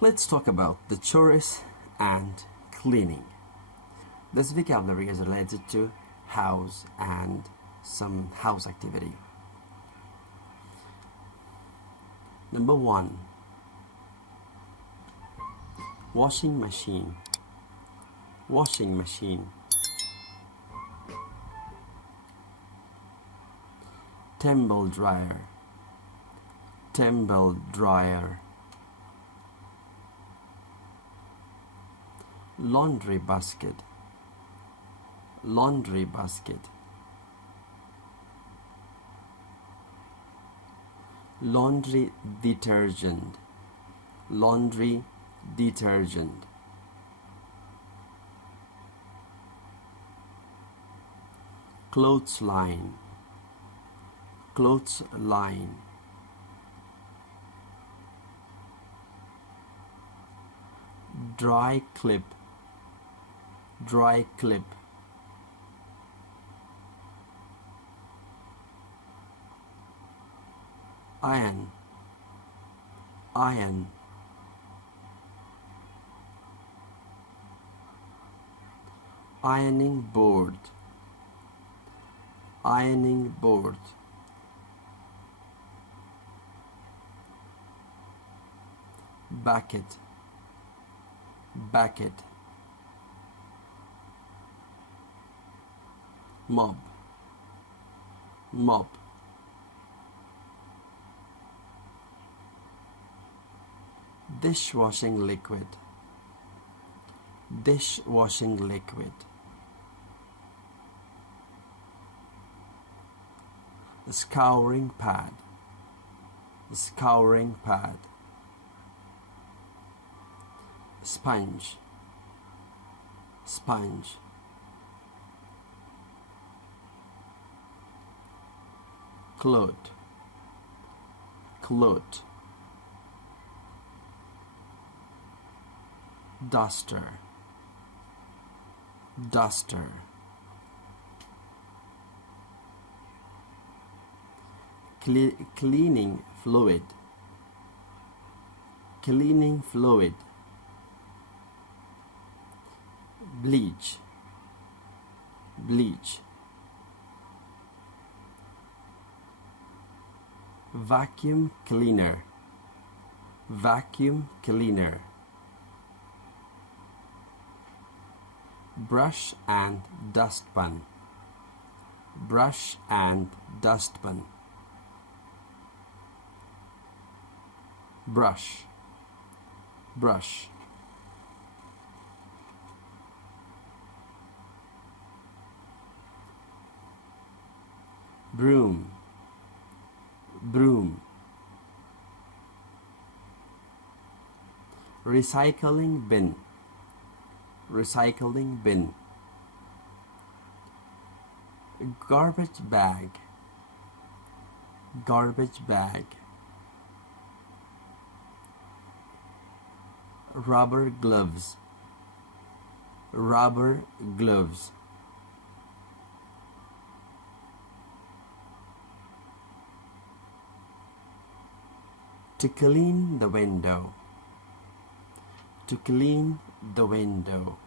Let's talk about the chores and cleaning. This vocabulary is related to house and some house activity. Number 1. Washing machine. Washing machine. Tumble dryer. Tumble dryer. Laundry basket. Laundry basket. Laundry detergent. Laundry detergent. Clothesline. Clothesline. Dry clip. Dry clip. Iron. Iron. Ironing board. Ironing board. Bucket. Bucket. Mop. Mop. Dishwashing liquid. Dishwashing liquid. Scouring pad. Scouring pad. Sponge. Sponge. Cloth. Cloth. Duster. Duster. Cleaning fluid. Cleaning fluid. Bleach. Bleach. Vacuum cleaner. Vacuum cleaner. Brush and dustpan. Brush and dustpan. Brush. Brush. Broom. Broom. Recycling bin. Recycling bin. Garbage bag. Garbage bag. Rubber gloves. Rubber gloves. To clean the window. To clean the window.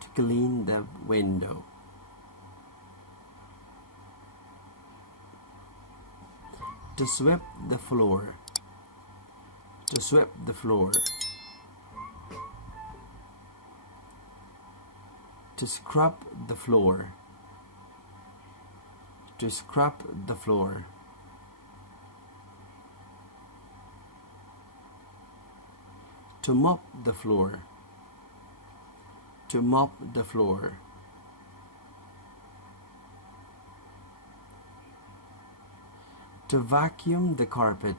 To clean the window. To sweep the floor. To sweep the floor. To scrub the floor. To scrub the floor. To mop the floor. To mop the floor. To vacuum the carpet.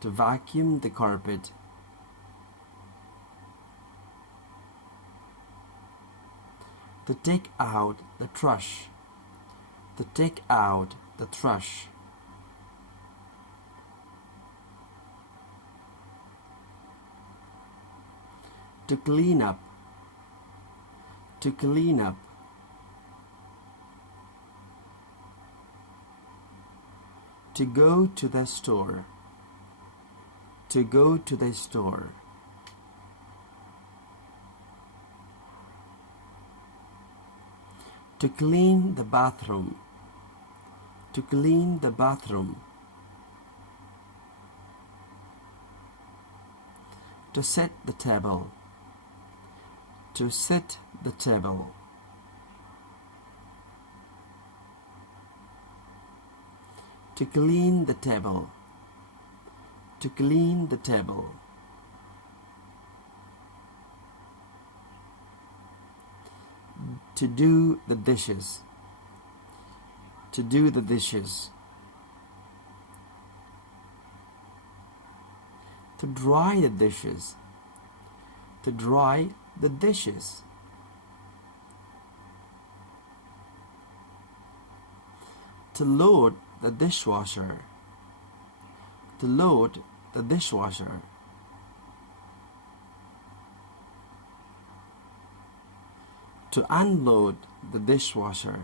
To vacuum the carpet. To take out the trash. To take out the trash. To clean up. To clean up. To go to the store. To go to the store. To clean the bathroom. To clean the bathroom. To set the table. To set the table. To clean the table. To clean the table. To do the dishes. To do the dishes. To dry the dishes. To dry the dishes. To load the dishwasher. To load the dishwasher. To unload the dishwasher.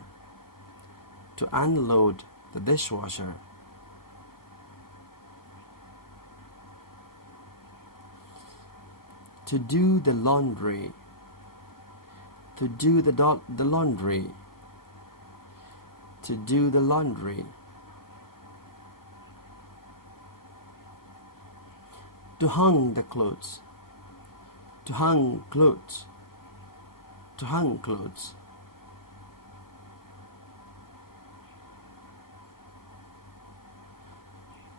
To unload the dishwasher. To do the laundry. To do the laundry. To do the laundry. To hang the clothes. To hang clothes. To hang clothes.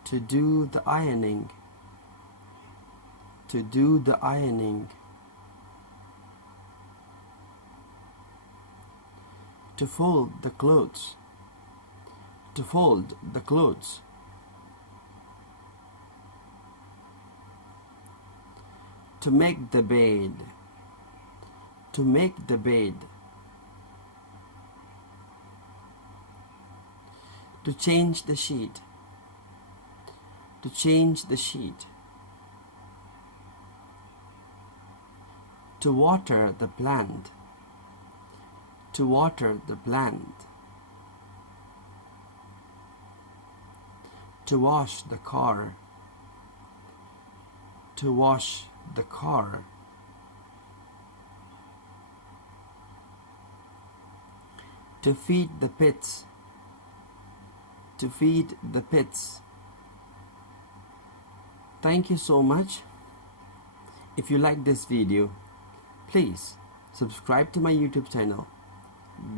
To do the ironing. To do the ironing. To fold the clothes. To fold the clothes. To make the bed. To make the bed. To change the sheet. To change the sheet. To water the plant. To water the plant. To wash the car. To wash the car. To feed the pets. To feed the pets. Thank you so much. If you like this video, please subscribe to my YouTube channel,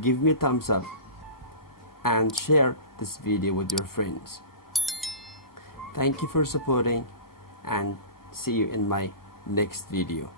give me a thumbs up, and share this video with your friends. Thank you for supporting, and see you in my next video.